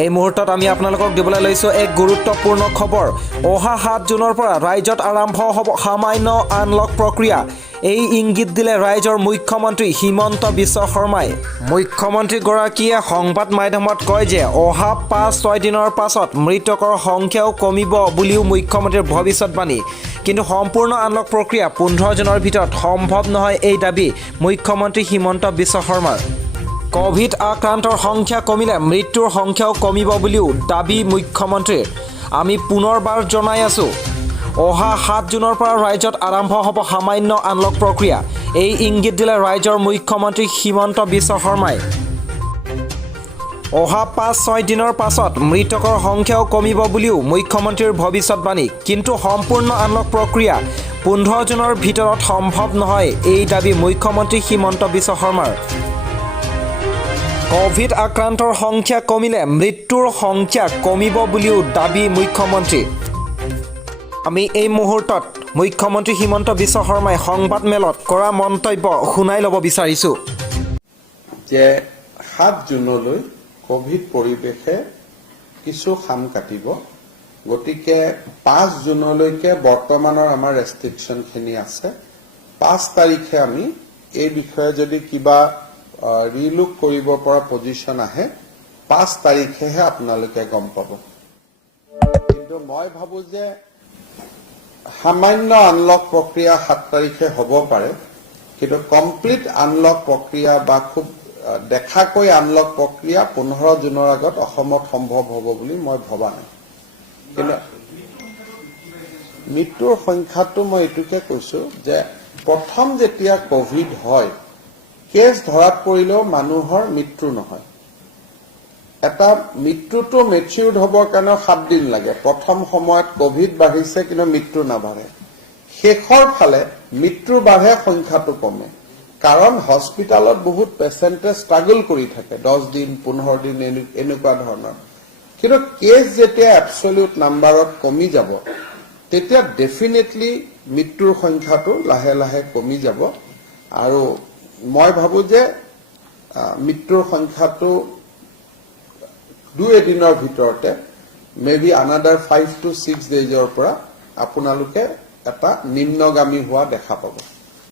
এই মুহূৰ্তত আমি আপোনালোকক দিবলৈ লৈছোঁ এক গুৰুত্বপূৰ্ণ খবৰ। অহা 7 জুনৰ পৰা ৰাজ্যত আৰম্ভ হ'ব সামান্য আনলক প্ৰক্ৰিয়া। এই ইংগিত দিলে ৰাজ্যৰ মুখ্যমন্ত্ৰী হিমন্ত বিশ্ব শৰ্মাই। মুখ্যমন্ত্ৰীগৰাকীয়ে সংবাদ মাধ্যমত কয় যে অহা 5-6 দিনৰ পাছত মৃতকৰ সংখ্যাও কমিব বুলিও মুখ্যমন্ত্ৰীৰ ভৱিষ্যতবাণী। কিন্তু সম্পূৰ্ণ আনলক প্ৰক্ৰিয়া 15 জুনৰ ভিতৰত সম্ভৱ নহয়, এই দাবী মুখ্যমন্ত্ৰী হিমন্ত বিশ্ব শৰ্মাৰ। কোভিড আক্ৰান্তৰ সংখ্যা কমিলে মৃত্যুৰ সংখ্যাও কমিব বুলিও দাবী মুখ্যমন্ত্ৰীৰ। আমি পুনৰবাৰ জনাই আছোঁ, অহা 7 জুনৰ পৰা ৰাজ্যত আৰম্ভ হ'ব সামান্য আনলক প্ৰক্ৰিয়া। এই ইংগিত দিলে ৰাজ্যৰ মুখ্যমন্ত্ৰী হিমন্ত বিশ্ব শৰ্মাই। অহা 5-6 দিনৰ পাছত মৃতকৰ সংখ্যাও কমিব বুলিও মুখ্যমন্ত্ৰীৰ ভৱিষ্যতবাণী। কিন্তু সম্পূৰ্ণ আনলক প্ৰক্ৰিয়া 15 জুনৰ ভিতৰত সম্ভৱ নহয়, এই দাবী মুখ্যমন্ত্ৰী হিমন্ত বিশ্ব শৰ্মাৰ। কোভিড আক্ৰান্তৰ সংখ্যা কমিলে মৃত্যুৰ সংখ্যা কমিব বুলিও দাবী মুখ্যমন্ত্ৰী। আমি এই মুহূৰ্তত মুখ্যমন্ত্ৰী হিমন্ত বিশ্ব শৰ্মাই সংবাদ মেলত কৰা মন্তব্য শুনাই ল'ব বিচাৰিছোঁ যে 7 জুনলৈ কোভিড পৰিৱেশে কিছু খাম কাটিব। গতিকে 5 জুনলৈকে বৰ্তমানৰ আমাৰ ৰেষ্ট্ৰিকশ্যনখিনি আছে। 5 তাৰিখে আমি এই বিষয়ে যদি কিবা ৰিলুক কৰিব পৰা পজিশ্যন আহে 5 তাৰিখেহে আপোনালোকে গম পাব। কিন্তু মই ভাবো যে সামান্য আনলক প্ৰক্ৰিয়া 7 তাৰিখে হ'ব পাৰে, কিন্তু কমপ্লিট আনলক প্ৰক্ৰিয়া বা খুব দেখাকৈ আনলক প্ৰক্ৰিয়া 15 জুনৰ আগত অসমত সম্ভৱ হ'ব বুলি মই ভবা নাই। কিন্তু মৃত্যুৰ সংখ্যাটো মই এইটোকে কৈছো যে প্ৰথম যেতিয়া কোভিড হয় কেছ ধৰাত পৰিলেও মানুহৰ মৃত্যু নহয়। এটা মৃত্যুটো মেচিউৰ্ড হ'বৰ কাৰণে 7 দিন লাগে। প্ৰথম সময়ত কোভিড বাঢ়িছে কিন্তু মৃত্যু নাবাঢ়ে। শেষৰ ফালে মৃত্যু বাঢ়ে, সংখ্যাটো কমে। কাৰণ হস্পিটালত বহুত পেচেণ্টে ষ্ট্ৰাগল কৰি থাকে 10 দিন 15 দিন এনেকুৱা ধৰণৰ। কিন্তু কেছ যেতিয়া এবছলিউট নাম্বাৰত কমি যাব তেতিয়া ডেফিনেটলি মৃত্যুৰ সংখ্যাটো লাহে লাহে কমি যাব। আৰু মই ভাবো যে মৃত্যুৰ সংখ্যাটো 2 দিনৰ ভিতৰতে মেবি আনাদাৰ 5 to 6 ডেজৰ পৰা আপোনালোকে এটা নিম্নগামী হোৱা দেখা পাব।